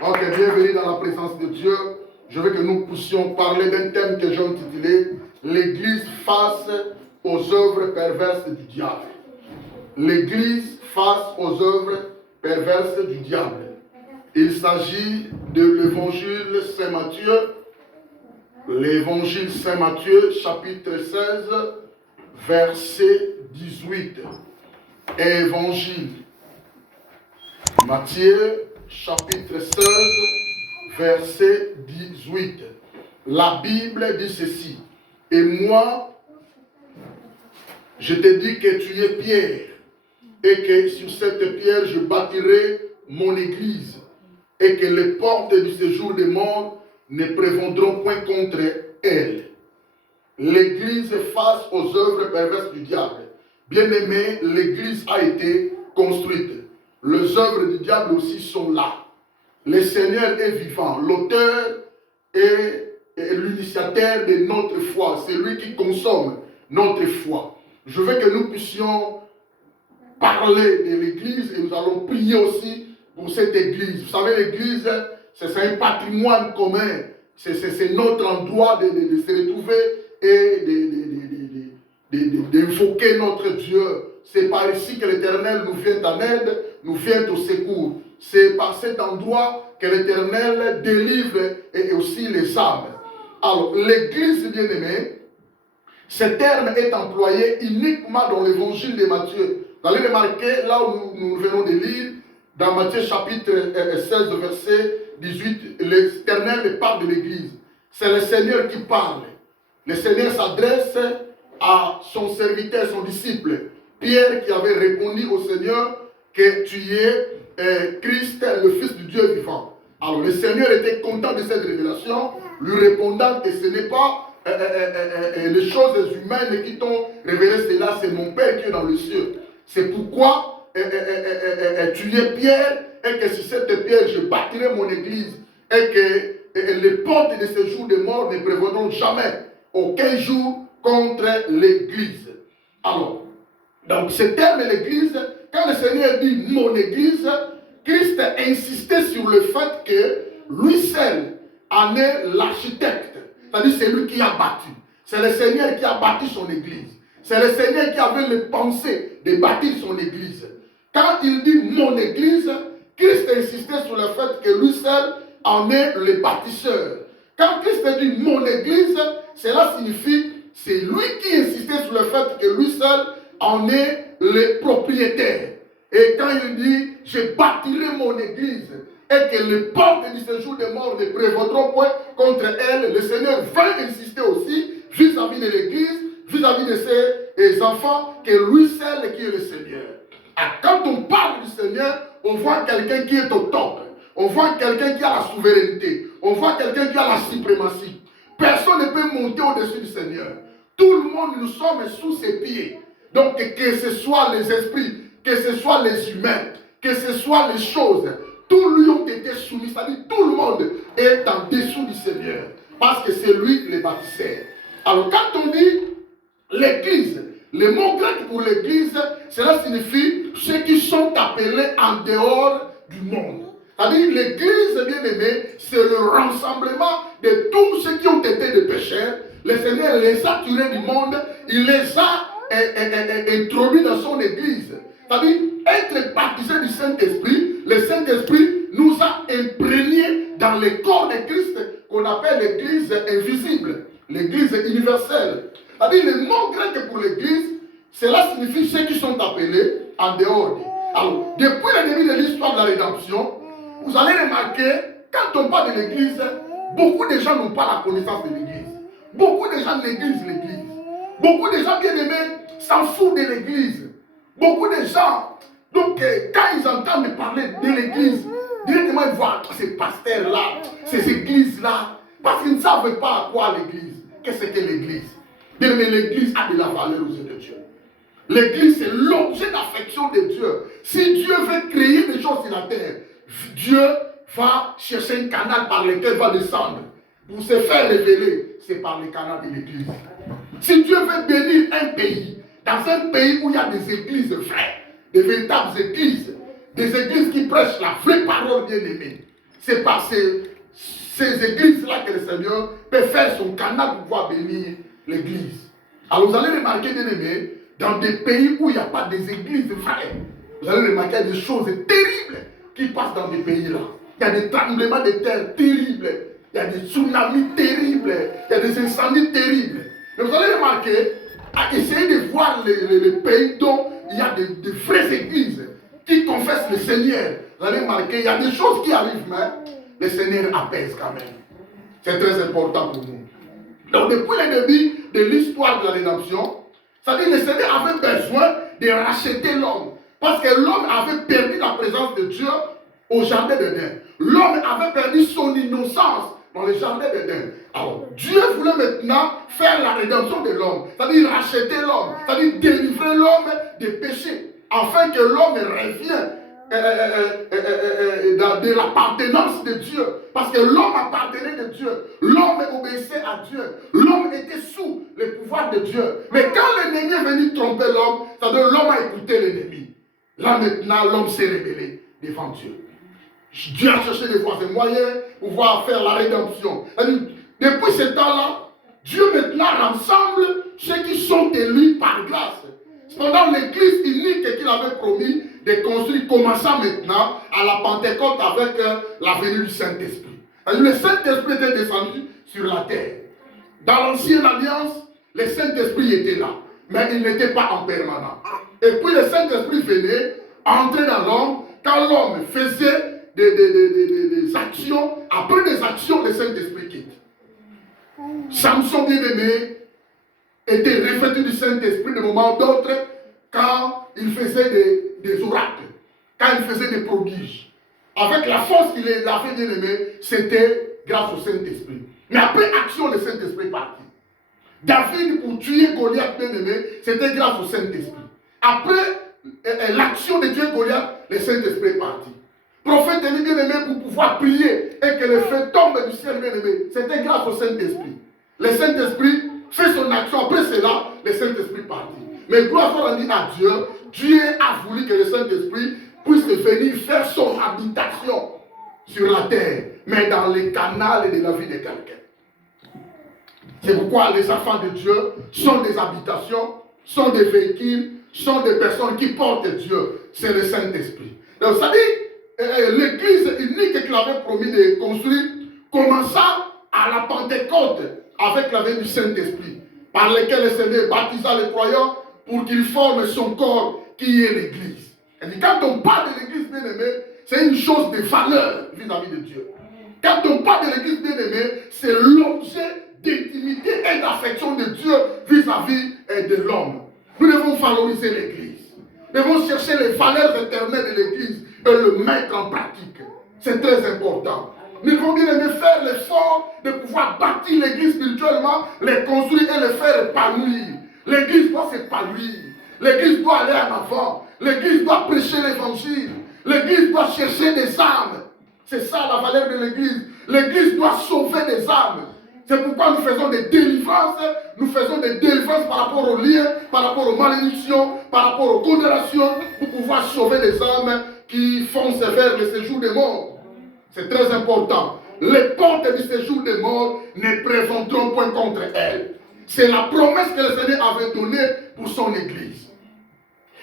Ok, bienvenue dans la présence de Dieu. Je veux que nous puissions parler d'un thème que j'ai intitulé L'Église face aux œuvres perverses du diable. L'Église face aux œuvres perverses du diable. Il s'agit de l'Évangile Saint-Matthieu. L'Évangile Saint-Matthieu, chapitre 16, verset 18. Évangile Matthieu, chapitre 16, verset 18. La Bible dit ceci. Et moi, je te dis que tu es Pierre, et que sur cette pierre je bâtirai mon église, et que les portes du séjour des morts ne prévaudront point contre elle. L'église face aux œuvres perverses du diable. Bien-aimé, l'église a été construite. Les œuvres du diable aussi sont là. Le Seigneur est vivant. L'auteur est l'initiateur de notre foi. C'est lui qui consomme notre foi. Je veux que nous puissions parler de l'église et nous allons prier aussi pour cette église. Vous savez, l'église, c'est un patrimoine commun. C'est notre endroit de se retrouver et d'invoquer notre Dieu. C'est par ici que l'Éternel nous vient en aide, nous vient au secours. C'est par cet endroit que l'Éternel délivre et aussi les âmes. Alors, l'église bien-aimée, ce terme est employé uniquement dans l'évangile de Matthieu. Vous allez remarquer, là où nous venons de lire, dans Matthieu chapitre 16, verset 18, l'Éternel parle de l'église. C'est le Seigneur qui parle. Le Seigneur s'adresse à son serviteur, son disciple, Pierre, qui avait répondu au Seigneur que tu es Christ, le Fils du Dieu vivant. Alors le Seigneur était content de cette révélation, lui répondant que ce n'est pas les choses humaines qui t'ont révélé cela, c'est mon Père qui est dans le ciel. C'est pourquoi tu es Pierre, et que sur cette pierre je bâtirai mon église, et que les portes de ce jour de mort ne prévaudront jamais, aucun jour, contre l'église. Alors, donc ce terme l'église, quand le Seigneur dit mon église, Christ a insisté sur le fait que lui seul en est l'architecte. C'est-à-dire c'est lui qui a bâti. C'est le Seigneur qui a bâti son église. C'est le Seigneur qui avait le pensée de bâtir son église. Quand il dit mon église, Christ a insisté sur le fait que lui seul en est le bâtisseur. Quand Christ dit mon église, cela signifie c'est lui qui insistait sur le fait que lui seul en est le propriétaire. Et quand il dit je bâtirai mon église et que les portes du séjour des morts ne prévaudront point contre elle, le Seigneur va insister aussi vis-à-vis de l'église, vis-à-vis de ses enfants, que lui seul qui est le Seigneur. Et quand on parle du Seigneur, on voit quelqu'un qui est au top. On voit quelqu'un qui a la souveraineté. On voit quelqu'un qui a la suprématie. Personne ne peut monter au-dessus du Seigneur. Tout le monde, nous sommes sous ses pieds. Donc, que ce soit les esprits, que ce soit les humains, que ce soit les choses, tous lui ont été soumis. C'est-à-dire tout le monde est en dessous du Seigneur. Parce que c'est lui le bâtisseur. Alors, quand on dit l'église, le mot grec pour l'église, cela signifie ceux qui sont appelés en dehors du monde. C'est-à-dire l'église, bien aimée, c'est le rassemblement de tous ceux qui ont été des pécheurs. Le Seigneur les a tirés du monde, il les a introduits dans son église. C'est-à-dire être baptisé du Saint-Esprit, le Saint-Esprit nous a imprégnés dans le corps de Christ qu'on appelle l'église invisible, l'église universelle. C'est-à-dire le mot grec pour l'église, cela signifie ceux qui sont appelés en dehors. Alors, depuis le début de l'histoire de la rédemption, vous allez remarquer, quand on parle de l'église, beaucoup de gens n'ont pas la connaissance de l'église. Beaucoup de gens négligent l'église. Beaucoup de gens bien aimés s'en foutent de l'église. Beaucoup de gens, donc quand ils entendent parler de l'église, directement ils voient ces pasteurs-là, ces églises-là, parce qu'ils ne savent pas à quoi l'église. Qu'est-ce que l'église? Bien aimé, l'église a de la valeur aux yeux de Dieu. L'église, c'est l'objet d'affection de Dieu. Si Dieu veut créer des choses sur la terre, Dieu va chercher un canal par lequel il va descendre. Pour se faire révéler, c'est par le canal de l'église. Si Dieu veut bénir un pays, dans un pays où il y a des églises vraies, des véritables églises, des églises qui prêchent la vraie parole bien-aimée, C'est par ces églises-là que le Seigneur peut faire son canal pour pouvoir bénir l'église. Alors vous allez remarquer, bien aimés, dans des pays où il n'y a pas des églises vraies, vous allez remarquer des choses terribles qui passent dans des pays-là. Il y a des tremblements de terre terribles, il y a des tsunamis terribles, il y a des incendies terribles. Mais vous allez remarquer, à essayer de voir les pays dont il y a de vraies églises qui confessent le Seigneur. Vous allez remarquer, il y a des choses qui arrivent, mais le Seigneur apaise quand même. C'est très important pour nous. Donc depuis le début de l'histoire de la rédemption, c'est-à-dire que le Seigneur avait besoin de racheter l'homme. Parce que l'homme avait perdu la présence de Dieu au jardin d'Éden. L'homme avait perdu son innocence dans le jardin d'Éden. Alors Dieu voulait maintenant faire la rédemption de l'homme. C'est-à-dire racheter l'homme. C'est-à-dire délivrer l'homme des péchés. Afin que l'homme revienne de l'appartenance de Dieu. Parce que l'homme appartenait de Dieu. L'homme obéissait à Dieu. L'homme était sous le pouvoir de Dieu. Mais quand l'ennemi est venu tromper l'homme, c'est-à-dire l'homme a écouté l'ennemi. Là maintenant, l'homme s'est révélé devant Dieu. Dieu a cherché des voies et moyens pour pouvoir faire la rédemption. Depuis ce temps-là, Dieu maintenant rassemble ceux qui sont élus par grâce. Cependant, l'église unique qu'il avait promis de construire, commençant maintenant à la Pentecôte avec la venue du Saint-Esprit. Le Saint-Esprit était descendu sur la terre. Dans l'ancienne alliance, le Saint-Esprit était là, mais il n'était pas en permanence. Et puis le Saint-Esprit venait entrer dans l'homme quand l'homme faisait des actions. Après des actions, le Saint-Esprit quitte. Samson, bien-aimé, était revêtu du Saint-Esprit de moment d'autre quand il faisait des oracles, quand il faisait des prodiges. Avec la force qu'il avait, bien-aimé, c'était grâce au Saint-Esprit. Mais après action, le Saint-Esprit est parti. David, pour tuer Goliath, bien-aimé, c'était grâce au Saint-Esprit. Après l'action de tuer Goliath, le Saint-Esprit est parti. Prophète Élie, bien-aimé, pour pouvoir prier et que le feu tombe du ciel, bien-aimé, c'était grâce au Saint-Esprit. Le Saint-Esprit fait son action, après cela, le Saint-Esprit est parti. Mais gloire soit rendue à Dieu, Dieu a voulu que le Saint-Esprit puisse venir faire son habitation sur la terre, mais dans les canaux de la vie de quelqu'un. C'est pourquoi les enfants de Dieu sont des habitations, sont des véhicules, sont des personnes qui portent Dieu. C'est le Saint-Esprit. Donc ça dit, l'église unique qu'il avait promis de construire commença à la Pentecôte avec la venue du Saint-Esprit, par lequel le Seigneur baptisa les croyants pour qu'ils forment son corps qui est l'église. Et quand on parle de l'église bien-aimée, c'est une chose de valeur vis-à-vis de Dieu. Quand on parle de l'église bien-aimée, c'est l'objet d'intimité et d'affection de Dieu vis-à-vis de l'homme. Nous devons valoriser l'église. Nous devons chercher les valeurs éternelles de l'église et le mettre en pratique. C'est très important. Nous devons bien aimer faire l'effort de pouvoir bâtir l'église spirituellement, les construire et les faire épanouir. L'église doit s'épanouir. L'église doit aller en avant. L'église doit prêcher l'évangile. L'église doit chercher des âmes. C'est ça la valeur de l'église. L'église doit sauver des âmes. C'est pourquoi nous faisons des délivrances. Nous faisons des délivrances par rapport aux liens, par rapport aux malédictions, par rapport aux condamnations, pour pouvoir sauver des âmes qui foncent vers le séjour des morts. C'est très important. Les portes du séjour des morts ne prévaudront point contre elles. C'est la promesse que le Seigneur avait donnée pour son église.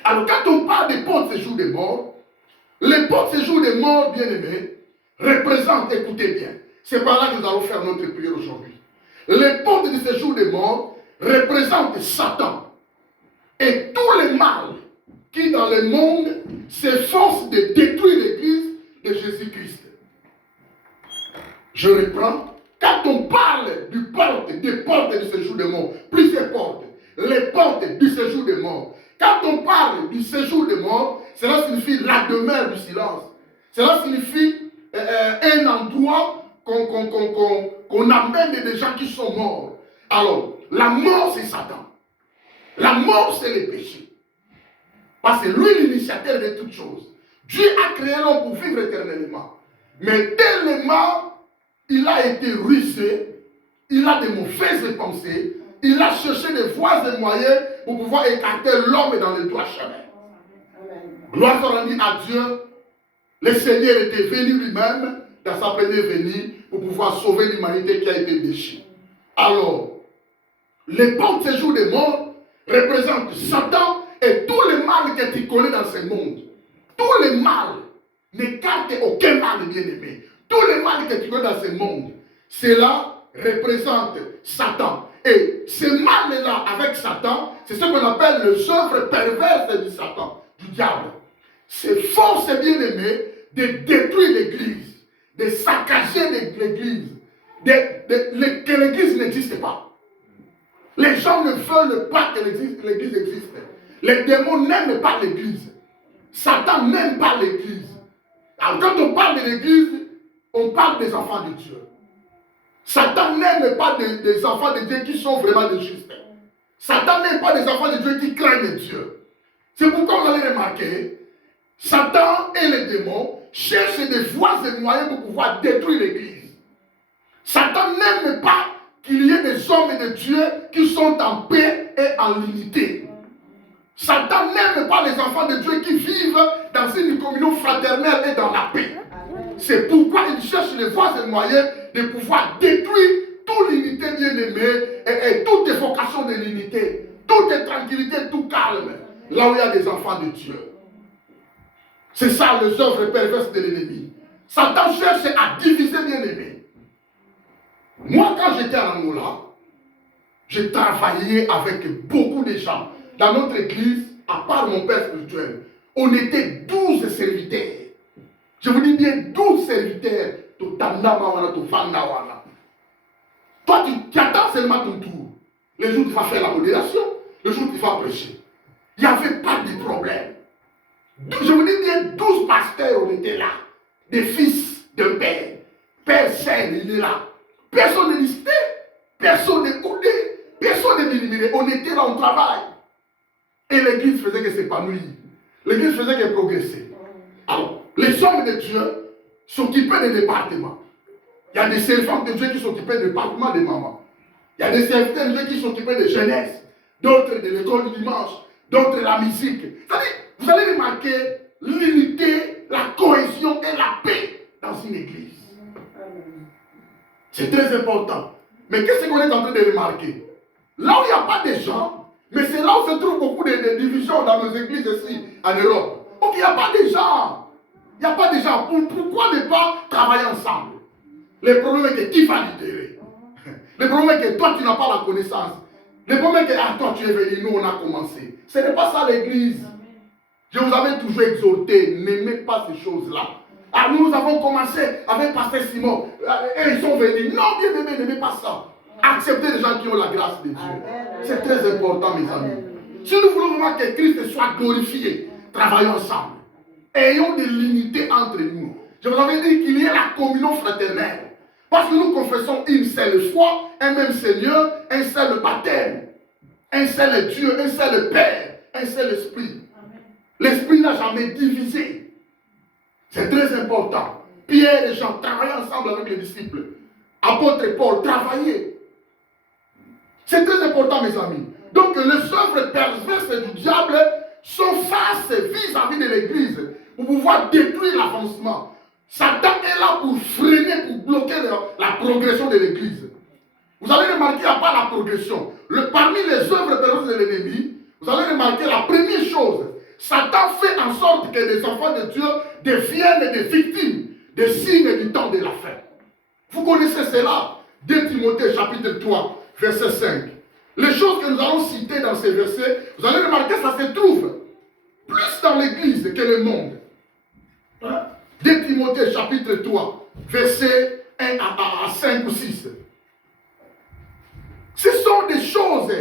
Alors quand on parle des portes du séjour des morts, les portes du séjour des morts, bien aimés, représentent, écoutez bien, c'est par là que nous allons faire notre prière aujourd'hui. Les portes du séjour des morts représentent Satan et tous les mal qui dans le monde s'efforcent de détruire l'église de Jésus-Christ. Je reprends. Quand on parle des portes du séjour des morts, plusieurs portes, les portes du séjour des morts. Quand on parle du séjour des morts, cela signifie la demeure du silence. Cela signifie un endroit qu'on amène des gens qui sont morts. Alors, la mort, c'est Satan. La mort, c'est le péché. Parce que lui, l'initiateur de toutes choses. Dieu a créé l'homme pour vivre éternellement. Mais tellement il a été rusé, il a de mauvaises pensées, il a cherché des voies et moyens pour pouvoir écarter l'homme dans le droit chemin. Gloire soit rendue à Dieu. Le Seigneur était venu lui-même dans sa première venue pour pouvoir sauver l'humanité qui a été déchue. Alors, les portes de séjour des morts représentent Satan et tout le mal que tu connais dans ce monde. Tout le mal, n'écarte aucun mal, bien-aimé. Tout le mal que tu connais dans ce monde, cela représente Satan. Et ce mal-là avec Satan, c'est ce qu'on appelle les œuvres perverses du Satan, du diable. C'est force, bien-aimé, de détruire l'Église, de saccager l'Église, que l'Église n'existe pas. Les gens ne veulent pas que l'Église existe. Les démons n'aiment pas l'Église. Satan n'aime pas l'Église. Alors quand on parle de l'Église, on parle des enfants de Dieu. Satan n'aime pas des enfants de Dieu qui sont vraiment des justes. Satan n'aime pas des enfants de Dieu qui craignent Dieu. C'est pourquoi vous allez remarquer, Satan et les démons cherchent des voies et moyens pour pouvoir détruire l'Église. Satan n'aime pas qu'il y ait des hommes de Dieu qui sont en paix et en unité. Satan n'aime pas les enfants de Dieu qui vivent dans une communion fraternelle et dans la paix. C'est pourquoi il cherche les voies et moyens de pouvoir détruire toute l'unité bien-aimée et toute évocation de l'unité, toute tranquillité, tout calme, là où il y a des enfants de Dieu. C'est ça les œuvres perverses de l'ennemi. Satan cherche à diviser bien-aimé. Moi, quand j'étais à Angola, j'ai travaillé avec beaucoup de gens. Dans notre église, à part mon père spirituel, on était 12 serviteurs. Je vous dis bien 12 serviteurs. Toi, tu attends seulement ton tour. Le jour où tu vas faire la modération, le jour où tu vas prêcher. Il n'y avait pas de problème. Je vous dis bien 12 pasteurs, on était là. Des fils d'un père. Père Saint, il est là. Personne ne listait, personne n'écoutait, personne ne minimisait. On était là, on travaille. Et l'église faisait que s'épanouir. L'église faisait que progresser. Alors, les hommes de Dieu s'occupaient des départements. Il y a des servantes de Dieu qui s'occupaient du département des mamans. Il y a des serviteurs de Dieu qui s'occupaient de jeunesse, d'autres de l'école du dimanche, d'autres de la musique. C'est-à-dire, vous allez remarquer l'unité, la cohésion et la paix dans une église. C'est très important. Mais qu'est-ce qu'on est en train de remarquer? Là où il n'y a pas de gens, mais c'est là où se trouvent beaucoup de divisions dans nos églises ici, en Europe. Donc il n'y a pas de gens. Il n'y a pas de gens. Pourquoi ne pas travailler ensemble? Le problème est que qui va libérer? Le problème est que toi, tu n'as pas la connaissance. Le problème est que toi, tu es venu, nous, on a commencé. Ce n'est pas ça l'église. Je vous avais toujours exhorté, n'aimez pas ces choses-là. Ah, nous avons commencé avec Pasteur Simon. Et ils sont venus. Non, bien aimé, n'aimez pas ça. Acceptez les gens qui ont la grâce de Dieu. C'est très important, mes amis. Si nous voulons vraiment que Christ soit glorifié, travaillons ensemble. Ayons de l'unité entre nous. Je vous avais dit qu'il y ait la communion fraternelle. Parce que nous confessons une seule foi, un même Seigneur, un seul baptême, un seul Dieu, un seul Père, un seul Esprit. L'Esprit n'a jamais divisé. C'est très important. Pierre et Jean travaillaient ensemble avec les disciples. Apôtre Paul travaillait. C'est très important, mes amis. Donc, les œuvres perverses du diable sont face vis-à-vis de l'Église pour pouvoir détruire l'avancement. Satan est là pour freiner, pour bloquer la progression de l'Église. Vous allez remarquer, à part la progression, parmi les œuvres perverses de l'ennemi, vous allez remarquer la première chose. Satan fait en sorte que les enfants de Dieu deviennent des victimes des signes du temps de la fin. Vous connaissez cela. 2 Timothée chapitre 3, verset 5. Les choses que nous allons citer dans ces versets, vous allez remarquer que ça se trouve plus dans l'église que le monde. 2 Timothée chapitre 3, verset 1 à 5 ou 6. Ce sont des choses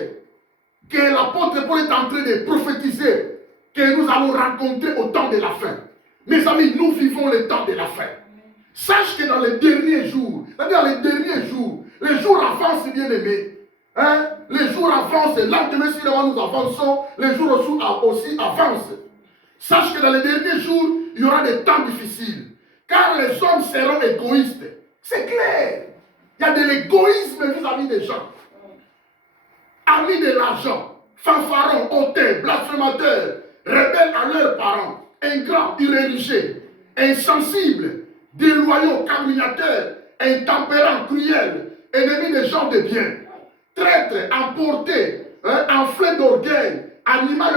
que l'apôtre Paul est en train de prophétiser, que nous allons rencontrer au temps de la fin. Mes amis, nous vivons le temps de la fin. Sache que dans les derniers jours, c'est-à-dire les derniers jours, les jours avancent, bien aimés. Les jours avancent, lentement si nous avançons, les jours aussi avancent. Sache que dans les derniers jours, il y aura des temps difficiles. Car les hommes seront égoïstes. C'est clair. Il y a de l'égoïsme vis-à-vis des gens. Amis de l'argent, fanfarons, hautains, blasphémateurs, rebelles à leurs parents, ingrats, irréligieux, insensibles, déloyaux, calomniateurs, intempérants, cruels, ennemis des gens de bien, traîtres, emportés, enflés d'orgueil, animant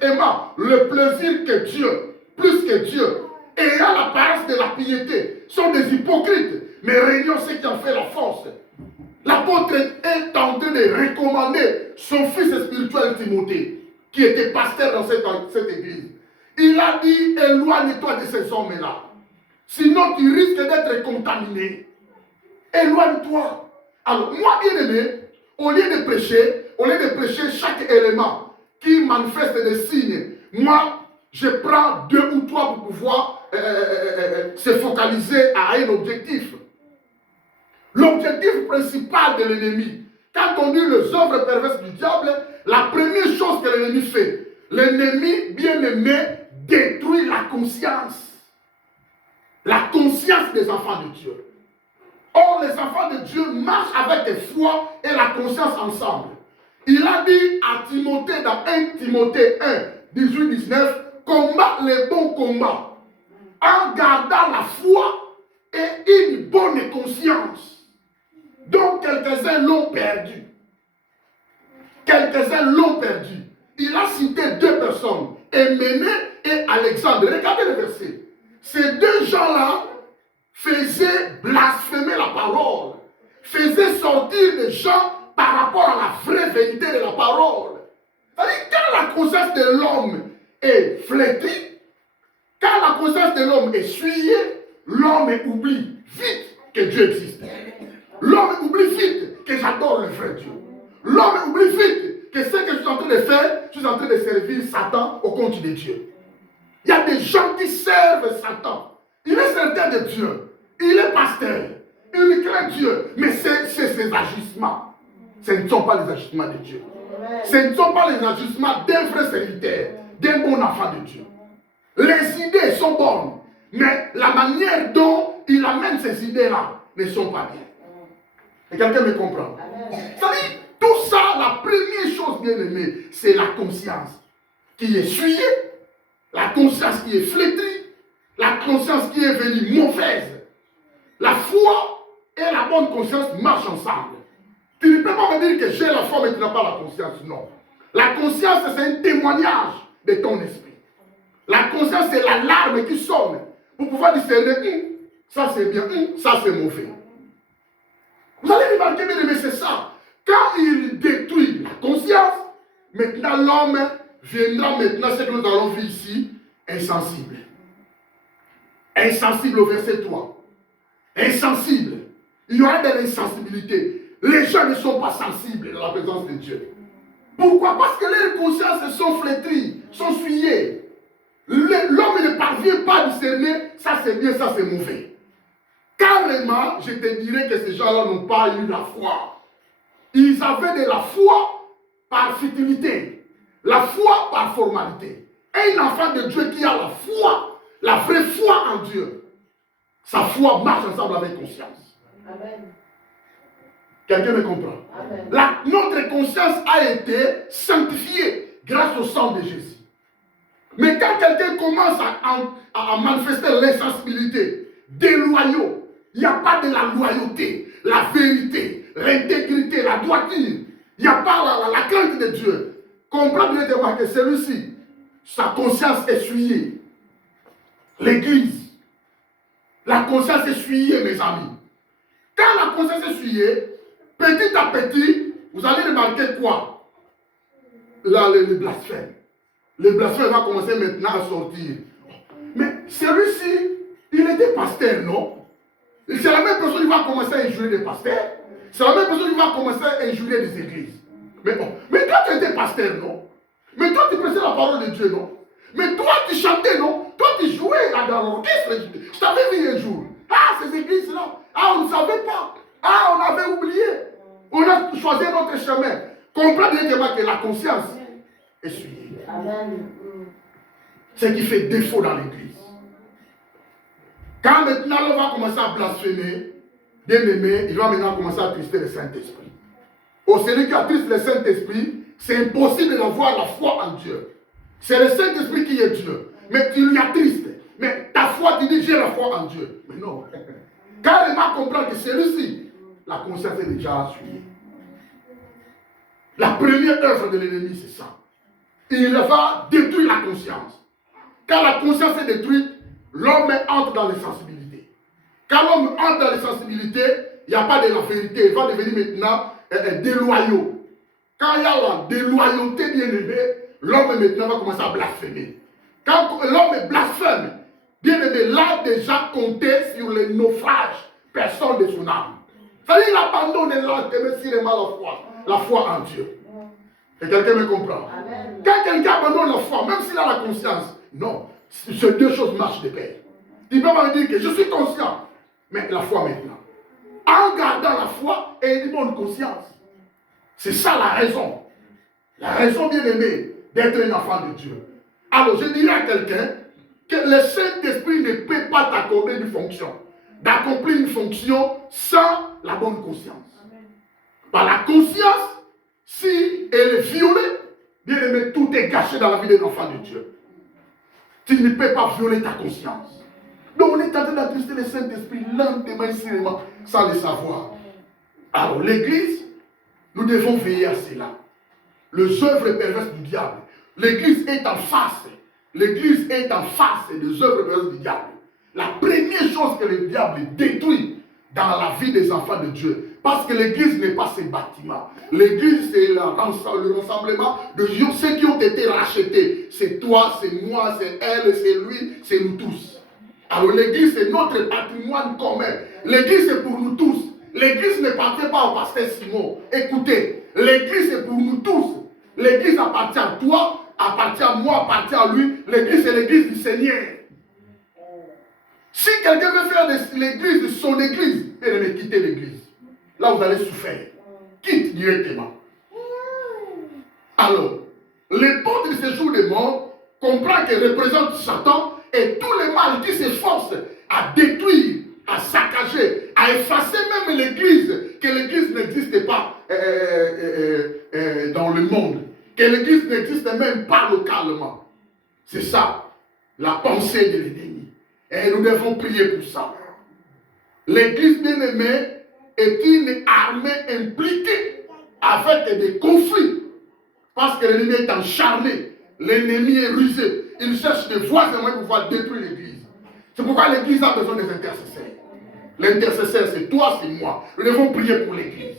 aimant le plaisir que Dieu, plus que Dieu, ayant l'apparence de la piété, sont des hypocrites, mais régnant ceux qui en fait la force. L'apôtre est en train de recommander son fils spirituel Timothée, qui était pasteur dans cette église. Il a dit, éloigne-toi de ces hommes-là. Sinon, tu risques d'être contaminé. Éloigne-toi. Alors, moi, bien aimé, au lieu de prêcher chaque élément qui manifeste des signes, moi, je prends 2 ou 3 pour pouvoir se focaliser à un objectif. L'objectif principal de l'ennemi, quand on dit les œuvres perverses du diable, la première chose que l'ennemi fait, l'ennemi bien-aimé détruit la conscience des enfants de Dieu. Or, les enfants de Dieu marchent avec la foi et la conscience ensemble. Il a dit à Timothée dans 1 Timothée 1, 18-19, combat les bons combats en gardant la foi et une bonne conscience. Donc, quelques-uns l'ont perdu. Il a cité 2 personnes, Hyménée et Alexandre. Regardez le verset. Ces 2 gens-là faisaient blasphémer la parole, faisaient sortir les gens par rapport à la vraie vérité de la parole. C'est-à-dire, quand la conscience de l'homme est flétrie, quand la conscience de l'homme est souillée, l'homme oublie vite que Dieu existe. L'homme oublie vite que j'adore le vrai Dieu. L'homme oublie vite que ce que je suis en train de faire, je suis en train de servir Satan au compte de Dieu. Il y a des gens qui servent Satan. Il est certain de Dieu. Il est pasteur. Il craint Dieu. Mais c'est ses agissements. Ce ne sont pas les agissements de Dieu. Ce ne sont pas les agissements d'un vrai serviteur, d'un bon enfant de Dieu. Les idées sont bonnes. Mais la manière dont il amène ces idées-là ne sont pas bien. Et quelqu'un me comprend? C'est-à-dire, tout ça, la première chose bien aimée, c'est la conscience qui est souillée, la conscience qui est flétrie, la conscience qui est venue mauvaise. La foi et la bonne conscience marchent ensemble. Tu ne peux pas me dire que j'ai la foi mais tu n'as pas la conscience. Non. La conscience, c'est un témoignage de ton esprit. La conscience, c'est l'alarme qui sonne pour pouvoir discerner, ça c'est bien, ça c'est mauvais. Vous allez remarquer, bien aimé, c'est ça. Quand il détruit la conscience, maintenant l'homme viendra maintenant, ce que nous allons voir ici, insensible. Insensible au verset 3. Insensible. Il y aura de l'insensibilité. Les gens ne sont pas sensibles dans la présence de Dieu. Pourquoi? Parce que leurs consciences sont flétries, sont souillées. L'homme ne parvient pas à discerner, ça c'est bien, ça c'est mauvais. Carrément, je te dirais que ces gens-là n'ont pas eu la foi. Ils avaient de la foi par futilité, la foi par formalité. Un enfant de Dieu qui a la foi, la vraie foi en Dieu, sa foi marche ensemble avec conscience. Amen. Quelqu'un me comprend? Notre conscience a été sanctifiée grâce au sang de Jésus. Mais quand quelqu'un commence à manifester l'insensibilité, des loyaux, il n'y a pas de la loyauté, la vérité, l'intégrité, la droiture. Il n'y a pas la crainte de Dieu. Comprends bien que celui-ci, sa conscience est souillée. L'église, la conscience est souillée, mes amis. Quand la conscience est souillée, petit à petit, vous allez remarquer quoi? Là, le blasphème. Le blasphème va commencer maintenant à sortir. Mais celui-ci, il était pasteur, non? C'est la même personne qui va commencer à injurier les pasteurs. C'est la même personne qui va commencer à injurier les églises. Mais bon, mais toi tu étais pasteur, non? Mais toi tu prêchais la parole de Dieu, non? Mais toi tu chantais, non? Toi tu jouais dans l'orchestre. Je t'avais vu un jour. Ah, ces églises-là. Ah, on ne savait pas. Ah, on avait oublié. On a choisi notre chemin. Comprends bien que la conscience est suivie. Ce qui fait défaut dans l'église. Quand maintenant on va commencer à blasphémer, bien aimé, il va maintenant commencer à attrister le Saint-Esprit. Au celui qui attriste le Saint-Esprit, c'est impossible d'avoir la foi en Dieu. C'est le Saint-Esprit qui est Dieu. Mais tu lui attristes. Mais ta foi, tu dis, j'ai la foi en Dieu. Mais non. Quand elle va comprendre que celui-ci, la conscience est déjà assumée. La première œuvre de l'ennemi, c'est ça. Il va détruire la conscience. Quand la conscience est détruite, l'homme entre dans les sensibilités. Quand l'homme entre dans les sensibilités, il n'y a pas de la vérité. Il va devenir maintenant déloyaux. Quand il y a la déloyauté bien élevée, l'homme maintenant va commencer à blasphémer. Quand l'homme blasphème, bien aimé, là déjà compté sur les naufrages personne de son âme. C'est-à-dire qu'il abandonne lentement la foi en Dieu. Et quelqu'un me comprend? Amen. Quand quelqu'un abandonne la foi, même s'il a la conscience, non, ces deux choses marchent de pair. Il peut pas me dire que je suis conscient, mais la foi maintenant. En gardant la foi et une bonne conscience. C'est ça la raison. La raison, bien aimé, d'être un enfant de Dieu. Alors, je dirais à quelqu'un que le Saint-Esprit ne peut pas t'accorder une fonction. D'accomplir une fonction sans la bonne conscience. Amen. Par la conscience, si elle est violée, bien aimé, tout est gâché dans la vie d'un enfant de Dieu. Tu ne peux pas violer ta conscience. Donc on est en train d'attrister le Saint-Esprit lentement et sérieusement, sans le savoir. Alors l'Église, nous devons veiller à cela. Les œuvres perverses du diable. L'Église est en face. L'Église est en face des œuvres perverses du diable. La première chose que le diable détruit dans la vie des enfants de Dieu, parce que l'Église n'est pas ces bâtiments. L'Église, c'est le rassemblement de ceux qui ont été rachetés. C'est toi, c'est moi, c'est elle, c'est lui, c'est nous tous. Alors l'Église, c'est notre patrimoine commun. L'Église, c'est pour nous tous. L'Église ne appartient pas au pasteur Simon. Écoutez, l'Église, c'est pour nous tous. L'Église appartient à toi, appartient à moi, appartient à lui. L'Église, c'est l'Église du Seigneur. Si quelqu'un veut faire de l'Église de son Église, il va quitter l'Église. Là, vous allez souffrir. Quitte directement. Alors, les portes de séjour des morts comprend qu'elle représente Satan et tout le mal qui s'efforce à détruire, à saccager, à effacer même l'Église, que l'Église n'existe pas dans le monde, que l'Église n'existe même pas localement. C'est ça, la pensée de l'ennemi. Et nous devons prier pour ça. L'Église bien-aimée est une armée impliquée avec des conflits. Parce que l'ennemi est encharné. L'ennemi est rusé. Il cherche des voies pour pouvoir détruire l'Église. C'est pourquoi l'Église a besoin des intercesseurs. L'intercesseur, c'est toi, c'est moi. Nous devons prier pour l'Église.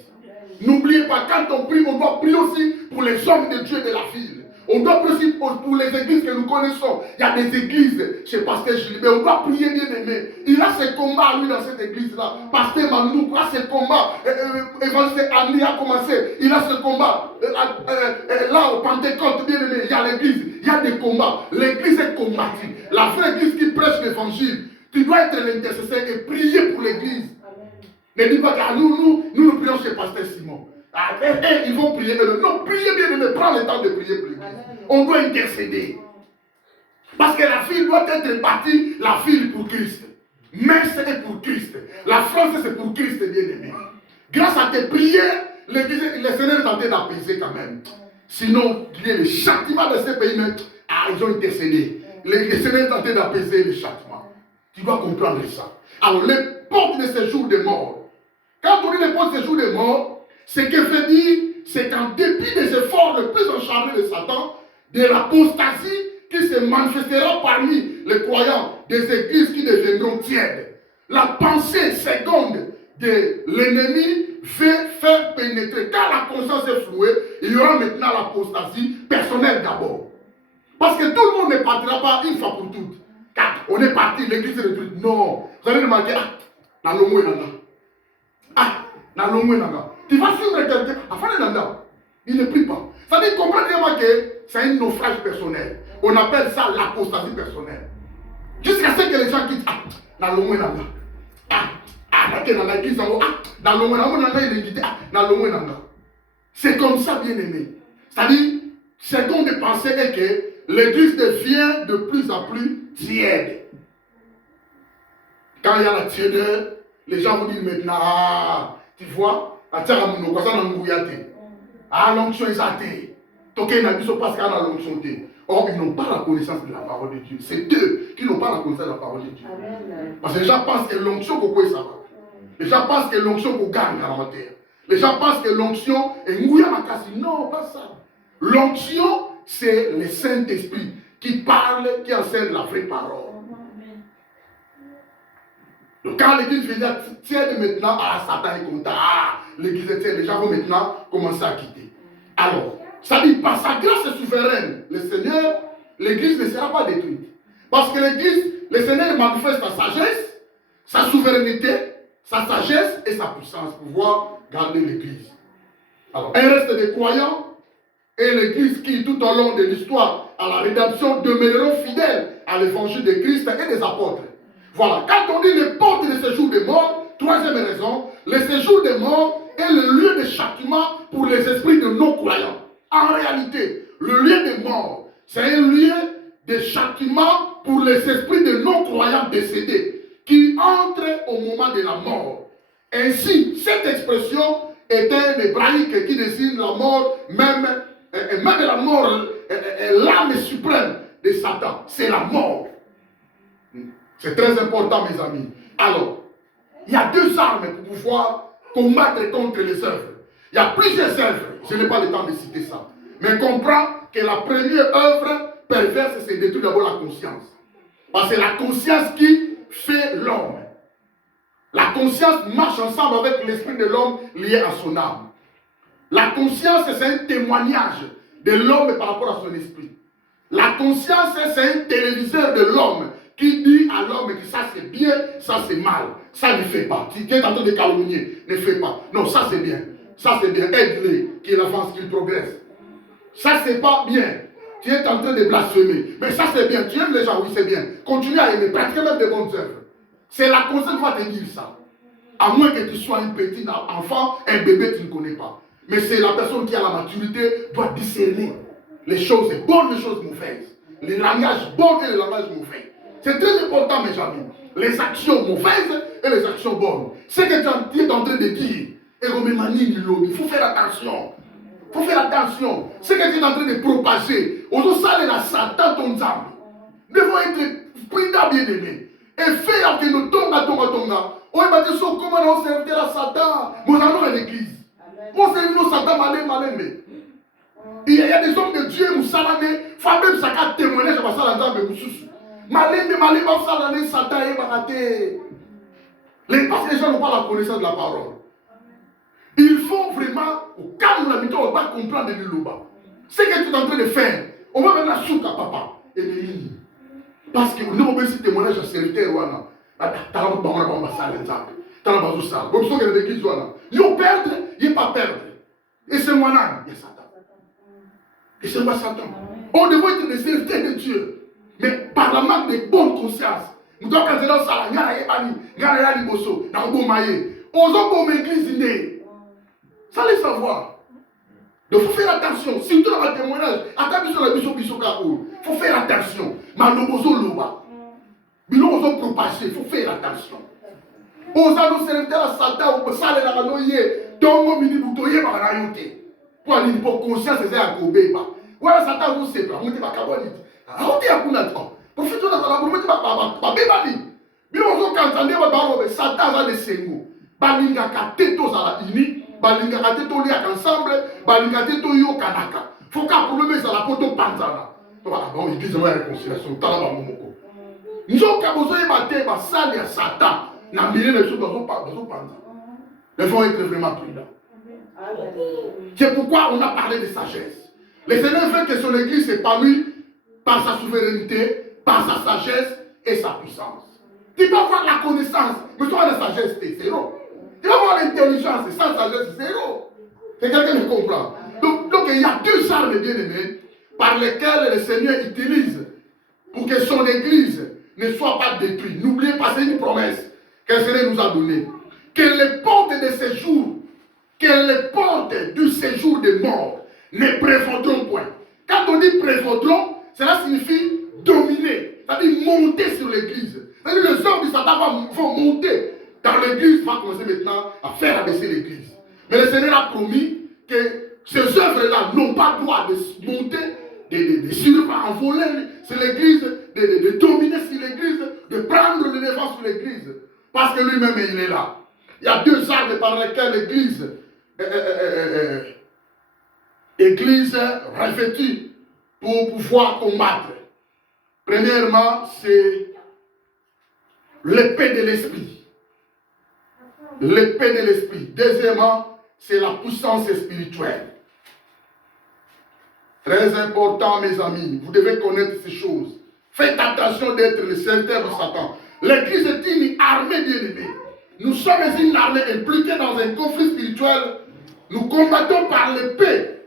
N'oubliez pas, quand on prie, on doit prier aussi pour les hommes de Dieu de la ville. On doit prier aussi pour les églises que nous connaissons. Il y a des églises chez Pasteur Gilbert. On doit prier, bien aimé. Il a ses combats, lui, dans cette église-là. Pasteur Manou a ses combats. Évangile Annie a commencé. Il a ce combat. Là, au Pentecôte, bien aimé, il y a l'église. Il y a des combats. L'église est combattue. La vraie église qui prêche l'évangile. Tu dois être l'intercesseur et prier pour l'église. Ne dis pas que nous prions chez Pasteur Simon. Ils vont prier. Non, priez bien, mais prends le temps de prier pour l'église. On doit intercéder. Parce que la ville doit être bâtie, la ville pour Christ. Metz est pour Christ. La France, c'est pour Christ, bien aimé. Grâce à tes prières, le Seigneur est en train d'apaiser quand même. Sinon, il y a le châtiment de ces pays, mais ils ont intercédé. Le Seigneur est en train d'apaiser le châtiment. Tu dois comprendre ça. Alors, les portes de séjour des morts. Quand on dit les portes de séjour des morts, ce que veut dire, c'est qu'en dépit des efforts les plus encharnés de Satan, de l'apostasie qui se manifestera parmi les croyants, des églises qui deviendront tièdes. La pensée seconde de l'ennemi veut faire pénétrer. Quand la conscience est flouée, il y aura maintenant l'apostasie personnelle d'abord. Parce que tout le monde ne partira pas une fois pour toutes. Car on est parti, l'église est détruite. Non. Vous allez remarquer, tu vas suivre quelqu'un, il ne prie pas. Ça dit comprendre que c'est un naufrage personnel. On appelle ça l'apostasie personnelle. Jusqu'à ce que les gens quittent. C'est comme ça, bien aimé. C'est-à-dire, seconde pensée est que l'église devient de plus en plus tiède. Quand il y a la tiédeur, les gens vous disent maintenant, tu vois, l'onction est athée. Donc, il y a des parce qu'il y a l'onction. Or, ils n'ont pas la connaissance de la parole de Dieu. C'est eux qui n'ont pas la connaissance de la parole de Dieu. Parce que les gens pensent que l'onction, pourquoi ça va. Les gens pensent que l'onction, pour gagner à la terre. Les gens pensent que l'onction est mouillée ma casse. Non, pas ça. L'onction, c'est le Saint-Esprit qui parle, qui enseigne la vraie parole. Donc quand l'église vient, tiens maintenant, Satan est content, l'église est tiens, les gens vont maintenant commencer à quitter. Alors, ça dit, par sa grâce souveraine, le Seigneur, l'église ne sera pas détruite. Parce que l'église, le Seigneur manifeste sa sagesse, sa souveraineté, sa sagesse et sa puissance pour pouvoir garder l'église. Alors, un reste des croyants et l'église qui, tout au long de l'histoire, à la rédemption, demeureront fidèles à l'évangile de Christ et des apôtres. Voilà, quand on dit les portes de séjour des morts, troisième raison, le séjour des morts est le lieu de châtiment pour les esprits de non-croyants. En réalité, le lieu des morts, c'est un lieu de châtiment pour les esprits de non-croyants décédés qui entrent au moment de la mort. Ainsi, cette expression est un hébraïque qui désigne la mort, même la mort, l'âme suprême de Satan. C'est la mort. C'est très important, mes amis. Alors, il y a deux armes pour pouvoir combattre contre les œuvres. Il y a plusieurs œuvres. Je n'ai pas le temps de citer ça. Mais comprends que la première œuvre perverse, c'est détruire d'abord la conscience. Parce que c'est la conscience qui fait l'homme. La conscience marche ensemble avec l'esprit de l'homme lié à son âme. La conscience, c'est un témoignage de l'homme par rapport à son esprit. La conscience, c'est un téléviseur de l'homme qui dit à l'homme que ça c'est bien, ça c'est mal. Ça ne fait pas. Si tu es en train de calomnier, ne fais pas. Non, ça c'est bien. Ça c'est bien. Aide-les, qu'il avance, qu'il progresse. Ça c'est pas bien. Tu es en train de blasphémer. Mais ça c'est bien. Tu aimes les gens, oui c'est bien. Continue à aimer. Pratiquez même des bonnes œuvres. C'est la conscience qui va te dire ça. À moins que tu sois un petit enfant, un bébé, tu ne connais pas. Mais c'est la personne qui a la maturité doit discerner les choses bonnes, les choses mauvaises. Les langages bons et les langages mauvais. C'est très important, mes amis. Les actions mauvaises et les actions bonnes. Ce que tu es en train de dire, il faut faire attention. Il faut faire attention. Ce que tu es en train de propager, aujourd'hui, ça, la Satan, ton âme. Nous devons être pris d'un bien-aimé. Et faire que nous tonga. On va dire comment on servir à Satan. Nous allons à l'église. On servir à Satan, malin. Il y a des hommes de Dieu, nous savons, Fabien, ça a témoigné, je vais passer à la dame, malin, Satan est baraté. Parce que les gens n'ont pas la connaissance de la parole. Il faut vraiment, au calme la on va comprendre de l'Iloba. Ce que tu es en train de faire, on va mettre la soupe à papa. Et les lignes. Parce que nous avons un témoignage à serviteur. Il faut perdre, il ne pas perdre. Et c'est moi-là, il y a Satan. Et c'est moi Satan. On devrait être des serviteurs de Dieu. Mais par la manque de bonne conscience, nous devons quand dans ça, ça les savoir. Donc il faut faire attention. Surtout dans le témoignage, il faut faire attention. Il faut faire attention. Aux anneaux serviteurs à Satan, on peut s'aller dans la noyer. Donc, mini boutoyer par la yoté. Pour aller pour conscience, c'est à Kobe. Voilà, Satan, vous savez, vous n'êtes pas capable. On dit à Kounatran. Profitons dans la bourre, vous n'êtes pas bébali. Mais on dit quand on est Satan a des sénaux. Balinga kateto za la ini, balinga kateto liak ensemble, balinga kateto yo kanaka. Faut qu'un problème ça la poto panzana. Bon, il dit la réconciliation, t'as la momoko. Nous avons besoin de battre ma salle à Satan. N'a mis les choses dans son il faut être vraiment prudent. C'est pourquoi on a parlé de sagesse. Le Seigneur veut que son église s'épanouisse par sa souveraineté, par sa sagesse et sa puissance. Tu peux avoir la connaissance, mais sans la sagesse, c'est zéro. Tu vas avoir l'intelligence, sans sagesse, c'est zéro. C'est quelqu'un qui comprend. Donc il y a deux armes bien-aimées par lesquelles le Seigneur utilise pour que son église ne soit pas détruite. N'oubliez pas, c'est une promesse que le Seigneur nous a donnée. Que les portes de séjour, que les portes du séjour des morts ne prévaudront point. Quand on dit prévaudront, cela signifie dominer, c'est-à-dire monter sur l'église. C'est-à-dire les hommes de Satan vont monter dans l'église, va commencer maintenant à faire abaisser l'église. Mais le Seigneur a promis que Ces œuvres-là n'ont pas le droit de monter, de envoler sur l'église, de dominer sur l'église, de prendre le devant sur l'église. Parce que lui-même, il est là. Il y a deux armes par lesquelles l'église revêtue pour pouvoir combattre. Premièrement, c'est l'épée de l'esprit. L'épée de l'esprit. Deuxièmement, c'est la puissance spirituelle. Très important, mes amis. Vous devez connaître ces choses. Faites attention d'être le serviteur de Satan. L'église est une armée bien-aimée. Nous sommes une armée impliquée dans un conflit spirituel. Nous combattons par l'épée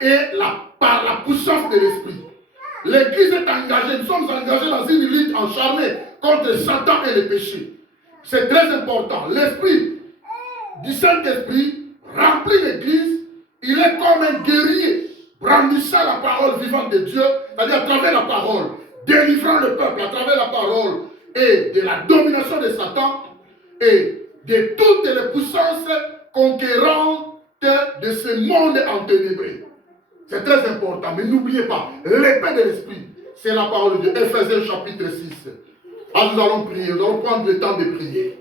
et par la puissance de l'esprit. L'église est engagée. Nous sommes engagés dans une lutte acharnée contre Satan et le péché. C'est très important. L'esprit du Saint-Esprit remplit l'église. Il est comme un guerrier brandissant la parole vivante de Dieu, c'est-à-dire à travers la parole, délivrant le peuple à travers la parole et de la domination de Satan et de toutes les puissances conquérantes de ce monde enténébré. C'est très important, mais n'oubliez pas, l'épée de l'esprit, c'est la parole de Dieu. Éphésiens chapitre 6. Alors nous allons prier, nous allons prendre le temps de prier.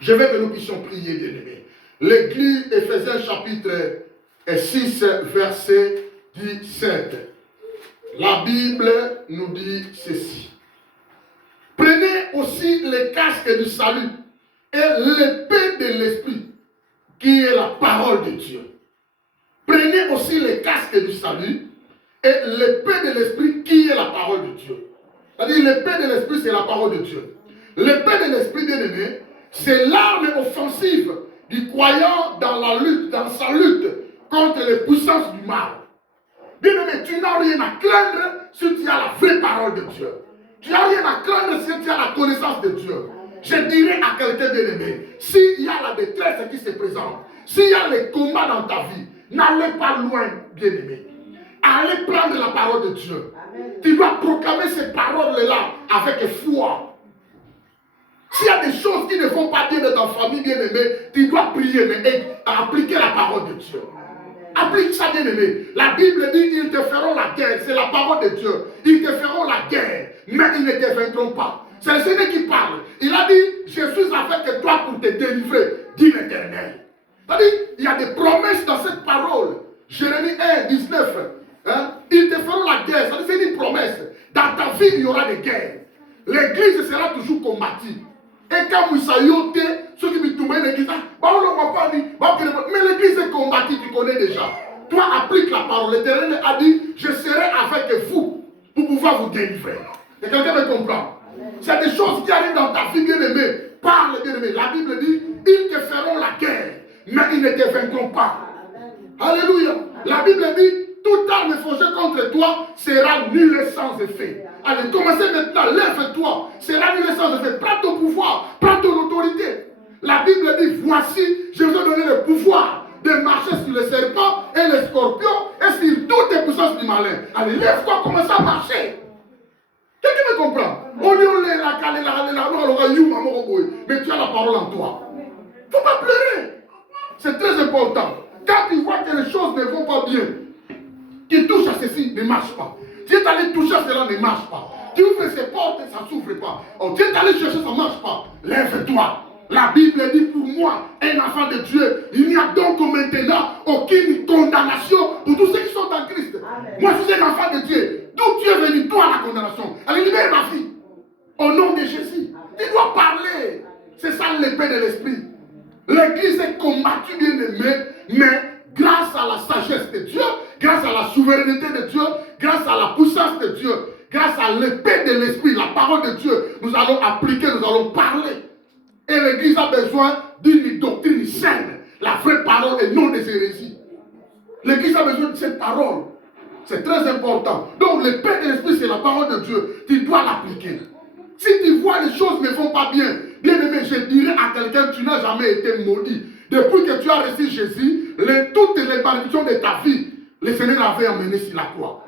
Je veux que nous puissions prier, bien-aimés. L'église, Éphésiens chapitre 6, verset 17. La Bible nous dit ceci. Prenez aussi les casques du salut et l'épée de l'esprit, qui est la parole de Dieu. Prenez aussi les casques du salut et l'épée de l'esprit, qui est la parole de Dieu. C'est-à-dire l'épée de l'esprit, c'est la parole de Dieu. L'épée de l'esprit, bien aimé, c'est l'arme offensive du croyant dans la lutte, dans sa lutte contre les puissances du mal. Bien aimé, tu n'as rien à craindre si tu as la vraie parole de Dieu. Tu n'as rien à craindre si tu as la connaissance de Dieu. Je dirais à quelqu'un bien aimé, s'il y a la détresse qui se présente, s'il y a les combats dans ta vie, n'allez pas loin, bien aimé. Allez prendre la parole de Dieu. Amen. Tu dois proclamer ces paroles-là avec foi. S'il y a des choses qui ne vont pas bien dans ta famille, bien aimé, tu dois prier, mais appliquer la parole de Dieu. Applique ça, bien aimé. La Bible dit, ils te feront la guerre. C'est la parole de Dieu. Ils te feront la guerre, mais ils ne te vaincront pas. C'est le Seigneur qui parle. Il a dit, je suis avec toi pour te délivrer, dit l'Éternel. C'est-à-dire, il y a des promesses dans cette parole. Jérémie 1, 19. Hein? Ils te feront la guerre. C'est une promesse. Dans ta vie, il y aura des guerres. L'église sera toujours combattue. Et quand vous saillotez, ceux qui me tombent l'église, mais l'église est combattue, tu connais déjà. Toi, applique la parole. L'Éternel a dit, je serai avec vous pour pouvoir vous délivrer. Et quelqu'un me comprend? C'est des choses qui arrivent dans ta vie, bien-aimé. Parle, bien-aimé. La Bible dit, ils te feront la guerre, mais ils ne te vaincront pas. Alléluia. La Bible dit, toute arme forgée contre toi sera nulle et sans effet. Allez, commencez maintenant, lève-toi. Sera nulle et sans effet. Prends ton pouvoir, prends ton autorité. La Bible dit, voici, je vous ai donné le pouvoir de marcher sur les serpents et les scorpions et sur toutes les puissances du malin. Allez, lève-toi, commence à marcher. Quelqu'un me comprend? Mais tu as la parole en toi. Il ne faut pas pleurer. C'est très important. Quand tu vois que les choses ne vont pas bien, qui touche à ceci ne marche pas. Tu es allé toucher à cela ne marche pas. Tu ouvres ces portes et ça ne s'ouvre pas. Oh, tu es allé chercher, ça ne marche pas. Lève-toi. La Bible dit pour moi, un enfant de Dieu, il n'y a donc maintenant aucune condamnation pour tous ceux qui sont en Christ. Amen. Moi, je suis un enfant de Dieu. D'où tu es venu, toi, la condamnation. Allez, libère ma vie. Au nom de Jésus. Tu dois parler. C'est ça l'épée de l'esprit. L'église est combattue, bien aimée, mais grâce à la sagesse de Dieu, grâce à la souveraineté de Dieu, grâce à la puissance de Dieu, grâce à l'épée de l'esprit, la parole de Dieu, nous allons appliquer, nous allons parler. Et l'église a besoin d'une doctrine saine, la vraie parole et non des hérésies. L'église a besoin de cette parole. C'est très important. Donc l'épée de l'esprit, c'est la parole de Dieu. Tu dois l'appliquer. Si tu vois les choses ne vont pas bien, bien aimé, je dirais à quelqu'un, tu n'as jamais été maudit. Depuis que tu as reçu Jésus, toutes les malédictions de ta vie, le Seigneur l'avait emmené sur la croix.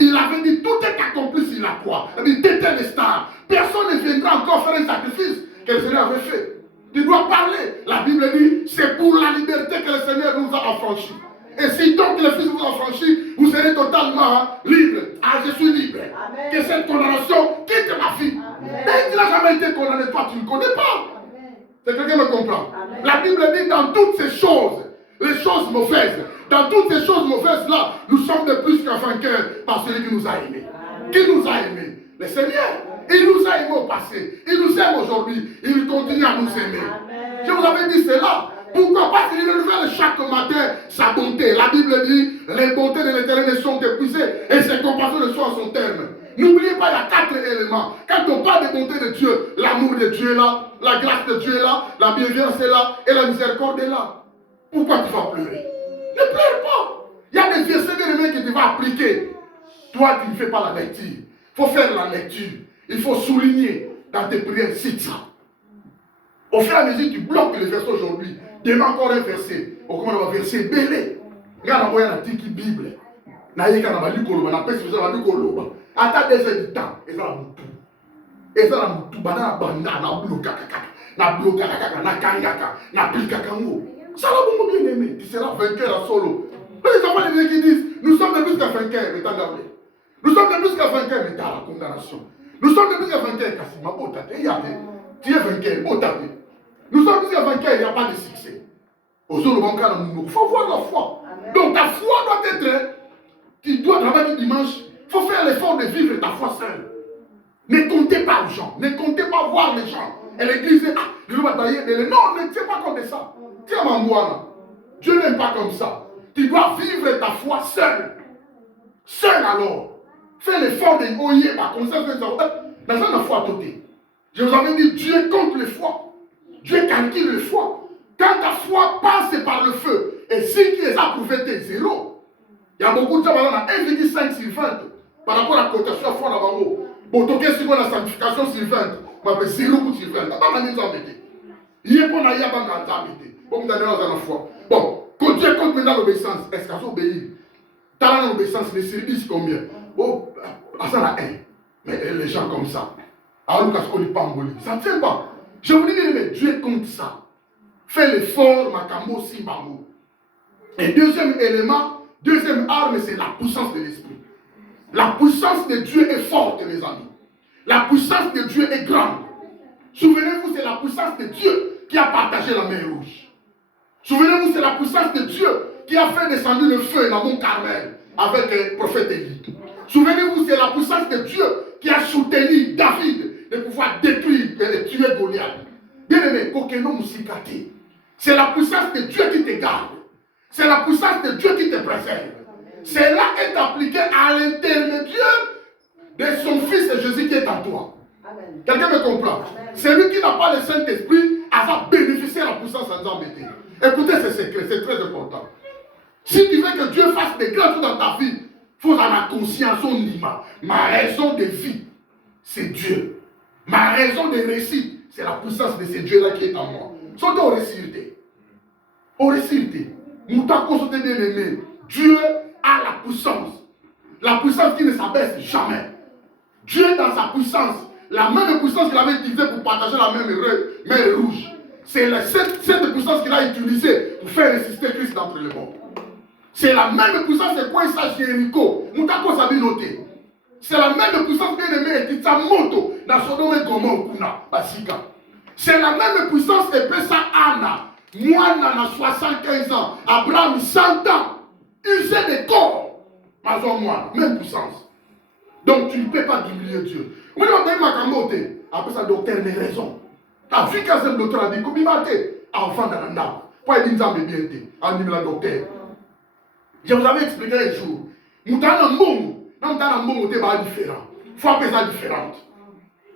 Il avait dit, tout est accompli sur la croix. Il dit, t'étais le star. Personne ne viendra encore faire un sacrifice que le Seigneur avait fait. Tu dois parler. La Bible dit, c'est pour la liberté que le Seigneur nous a affranchis. Et si que le Fils vous affranchit, vous serez totalement libre. Ah, je suis libre. Amen. Que cette condamnation quitte ma vie. Et tu n'as jamais été condamné, toi, tu ne connais pas. C'est quelqu'un qui me comprend. Amen. La Bible dit dans toutes ces choses, les choses mauvaises, dans toutes ces choses mauvaises-là, nous sommes de plus qu'un vainqueur par celui qui nous a aimés. Amen. Qui nous a aimés? Le Seigneur. Il nous a aimés au passé. Il nous aime aujourd'hui. Il continue à nous aimer. Amen. Je vous avais dit cela. Pourquoi? Parce qu'il renouvelle chaque matin sa bonté. La Bible dit, les bontés de l'Éternel ne sont épuisées et ses compassions ne sont à son terme. N'oubliez pas, il y a 4 éléments. Quand on parle des bontés de Dieu, l'amour de Dieu est là, la grâce de Dieu est là, la bienveillance est là et la miséricorde est là. Pourquoi tu vas pleurer? Ne pleure pas. Il y a des versets que tu vas appliquer. Toi, tu ne fais pas la lecture. Il faut faire la lecture. Il faut souligner dans tes prières, cite ça. Au fur et à mesure, tu bloques le verset aujourd'hui. Demain encore un verset. On commence à verset belé. Regarde, on a dit qui Bible. Naïe quand on a lu Koloba, on a pèse on a lu Koloba. Attends 2 heures du temps. Et ça la moutou. Et ça la moutou. Bana banda, na bloka kaka. Na bloka kaka, na kangaka, na plika kango. Ça l'a beaucoup bien aimé. Tu seras vainqueur à solo. Les enfants de Dieu qui disent, nous sommes de plus qu'un vainqueur, mais t'as gardé. Nous sommes de plus qu'un vainqueur, mais t'as la condamnation. Nous sommes de plus qu'un vainqueur, Kassima, Botate, tu es vainqueur, Botate. Nous sommes de plus qu'un vainqueur, il n'y a pas de succès. Aux autres, il faut voir la foi. Amen. Donc ta foi doit être, tu dois travailler dimanche, il faut faire l'effort de vivre ta foi seule. Ne comptez pas aux gens, ne comptez pas voir les gens. Et l'église dit, ah, je vais batailler, non, ne tiens pas compte de ça. Tiens ma moine. Dieu n'aime pas comme ça. Tu dois vivre ta foi seule. Seul alors. Fais l'effort de oyer par conscience de dans une foi totale. Je vous avais dit, Dieu compte les foi. Dieu calcule les foi. Quand ta foi passe par le feu, et si qui les a prouvé, t'es 0. Il y a beaucoup de gens, on a 1,5 sur 20 par rapport à la cotation foi dans le mot. Bon, donc, qu'est-ce qu'on a la sanctification sur 20? On appelle 0 sur 20. Pas mal de gens embêtés. Il y a pas de gens embêtés. Bon, vous avez dans la foi. Bon, quand Dieu compte maintenant l'obéissance, est-ce qu'on obéit? T'as l'obéissance, les services combien? Oh, ça en a 1. Mais les gens comme ça, alors qu'on n'est pas en Bolivie, ça ne tient pas. Je vous dis, mais Dieu compte ça. Fais l'effort, Makambo, Simbambo. Et deuxième élément, deuxième arme, c'est la puissance de l'esprit. La puissance de Dieu est forte, mes amis. La puissance de Dieu est grande. Souvenez-vous, c'est la puissance de Dieu qui a partagé la mer Rouge. Souvenez-vous, c'est la puissance de Dieu qui a fait descendre le feu dans mon Carmel avec le prophète Élie. Souvenez-vous, c'est la puissance de Dieu qui a soutenu David de pouvoir détruire et tuer Goliath. Bien aimé, c'est la puissance de Dieu qui te garde. C'est la puissance de Dieu qui te préserve. Cela est appliqué à l'intermédiaire de son Fils Jésus qui est en toi. Quelqu'un me comprend? Celui qui n'a pas le Saint-Esprit va bénéficier de la puissance sans embêter. Écoutez ce secret, c'est très important. Si tu veux que Dieu fasse des grands choses dans ta vie, il faut avoir la conscience, on dit ma raison de vie, c'est Dieu. Ma raison de réussite, c'est la puissance de ce Dieu-là qui est en moi. Surtout au récité. Au récité. Nous t'avons consulté bien aimé. Dieu a la puissance. La puissance qui ne s'abaisse jamais. Dieu dans sa puissance, la même puissance qu'il avait utilisée pour partager la mer rouge, c'est cette puissance qu'il a utilisée pour faire résister Christ d'entre les morts. C'est la même puissance que quand il s'agit de Jéricho. Nous t'avons sabi noter. C'est la même puissance bien aimée qui t'a moto dans son nom et Gomon Kuna, Basika. C'est la même puissance que Pessa Anna. Moi, on a 75 ans. Abraham, 100 ans. Usé des corps. Moi, même puissance. Donc, tu ne peux pas diminuer Dieu. Moi, je vais dire après ça, docteur, mais raison. La vie qu'a ce docteur a dit, comme il m'a dit, enfant dans l'anda. Pourquoi il dit ça, mais bien été. En dit, la docteur. Je vous avais expliqué un jour. Nous avons un monde. Nous avons un monde différent. Il faut appeler ça différent.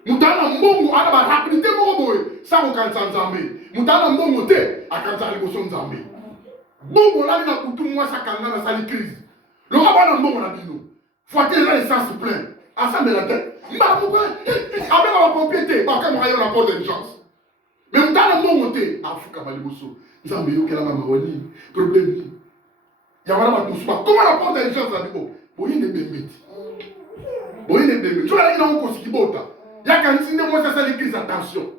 Nous avons un monde, nous avons une rapidité. Ça, vous avez un Zambé. Nous avons un monde, nous avons un Zambé. Bon, là, nous avons tout le monde, ça, quand on a une crise. Le rabbin a un monde, on a dit nous. Il faut atteindre les sens pleins. Ensemble, la tête. Mais pourquoi? Avec la propriété, quand on a eu un rapport d'urgence. Mais nous avons un monde, nous avons un monde. Nous avons un problème. Il y a vraiment un comment la porte d'urgence a dit, bon, il y a des bémites. Bon, il y a des bémites. Tu vois, il y a un consigibota. Il y a qu'un signe de moi, ça, c'est l'église, attention.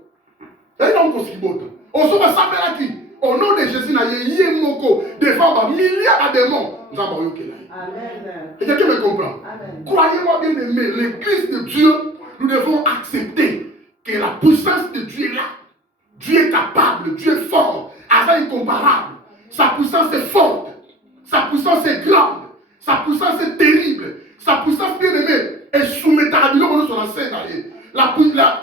Il y a un consigibota. On se va s'appeler à qui? Au nom de Jésus n'a yé moko devant des milliards de démons. Nous avons eu Amen. Et quelqu'un me comprend? Amen. Croyez-moi bien aimé, l'église de Dieu, nous devons accepter que la puissance de Dieu est là. Dieu est capable, Dieu est fort, avec incomparable. Sa puissance est forte, sa puissance est grande, sa puissance est terrible, sa puissance bien aimée est soumise à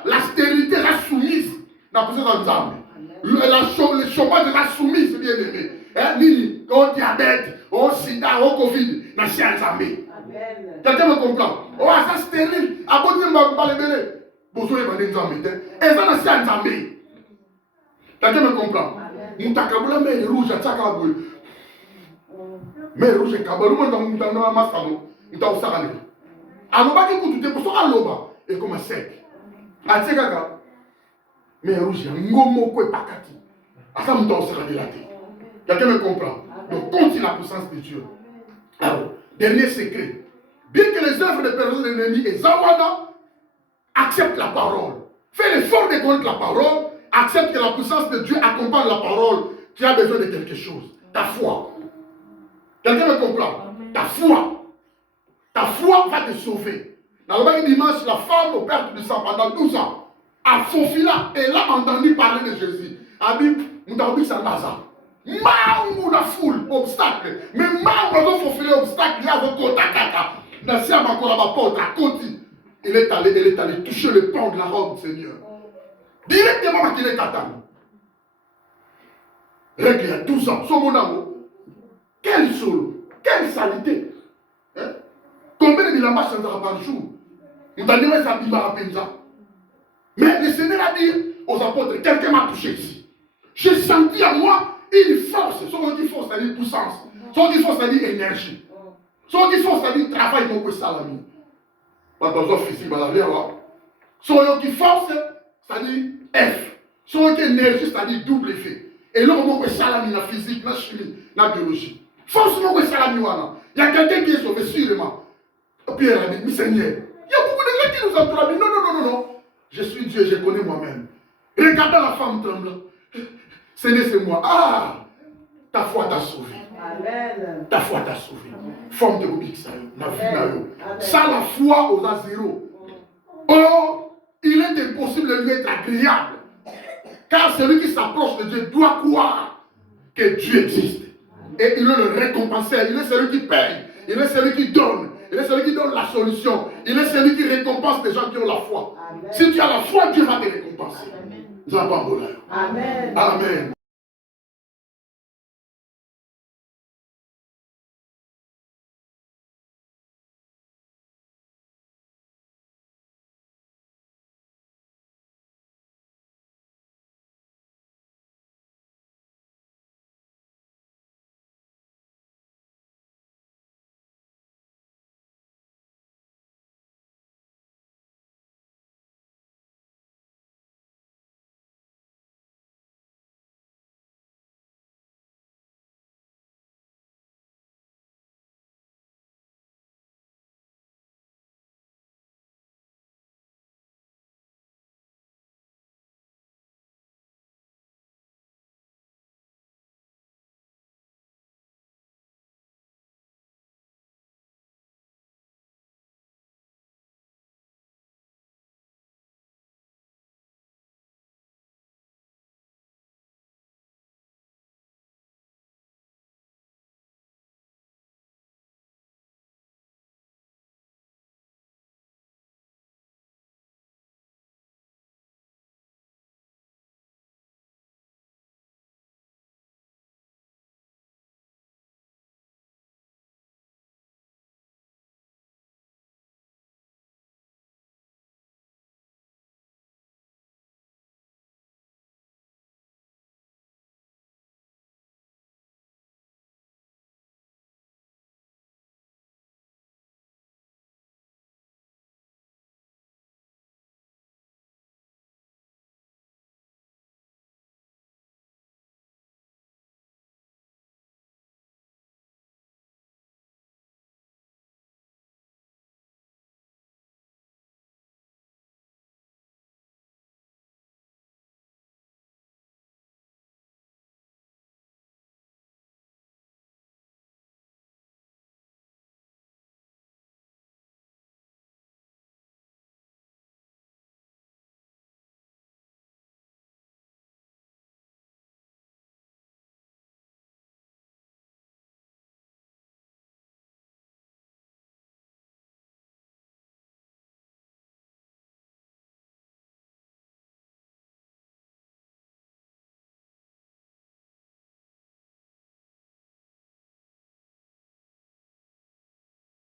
la stérilité est soumise. La puissance de Dieu. Le chômage est soumise, bien aimé. Nini, au diabète, au sida, au Covid, na chien jamais. Quelqu'un me comprend? Oh, ça stérile. Abonné m'a pas le belé. Besoin de m'en mettre. Et ça na chien jamais. Quelqu'un me comprend? Moutakabula mais rouge à Tchakabou. Mais rouge et Kabalou, dans ma salon, dans le Sarane. Aloba qui coûte tout pour ça, Aloba. Et comme sec. A Tchakaga. Mais rouge, Ngomo Kwe Pakati. A ça, dans le Sarane la tête. Quelqu'un me comprend? Donc, continue la puissance de Dieu. Alors, dernier secret. Bien que les œuvres des personnes de l'ennemi et Zawana acceptent la parole. Fais l'effort de connaître la parole. Accepte que la puissance de Dieu accompagne la parole. Tu as besoin de quelque chose. Ta foi. Quelqu'un me comprend? Ta foi. Ta foi va te sauver. Dans le dimanche, la femme au perte du sang pendant 12 ans a faufilé et l'a entendu parler de Jésus. A dit, nous avons dit ça Nazareth. Maou la foule, obstacle. Mais Maou a faufilé obstacle. Il y a un côté à caca. Nassi a encore la porte à côté. Elle est allée toucher le pan de la robe, Seigneur. Directement qu'il est Katan. Règle il y a 12 ans. Son mon amour. Quel solo. Quelle saleté. Hein? Combien de bilambas chantera par jour? Nous allons ça bimba penza. Mais le Seigneur a dit aux apôtres, quelqu'un m'a touché ici. J'ai senti à moi une force. Si on dit force, ça dit puissance. Si on dit force, ça dit énergie. Si on dit force, ça dit travail, mon que salami. Pas besoin de physique, si on dit force, ça dit F. Si on dit énergie, ça dit double effet. Et là, on dit salami, la physique, la chimie, la biologie. Forcément, que salami, il y a quelqu'un qui est sauvé, sûrement. Pierre a dit, mais Seigneur, il y a beaucoup de gens qui nous entourent. Non. Je suis Dieu, je connais moi-même. Regardez la femme tremblante. Seigneur, c'est moi. Ah, ta foi t'a sauvé. Amen. Ta foi t'a sauvé. Forme de Rubik, ça y est. Ça, la foi aux zéro. Or, il est impossible de lui être agréable. Car celui qui s'approche de Dieu doit croire que Dieu existe. Et il est le récompenseur. Il est celui qui paye. Il est celui qui donne. Il est celui qui donne la solution. Il est celui qui récompense les gens qui ont la foi. Amen. Si tu as la foi, Dieu va te récompenser. Amen. Amen.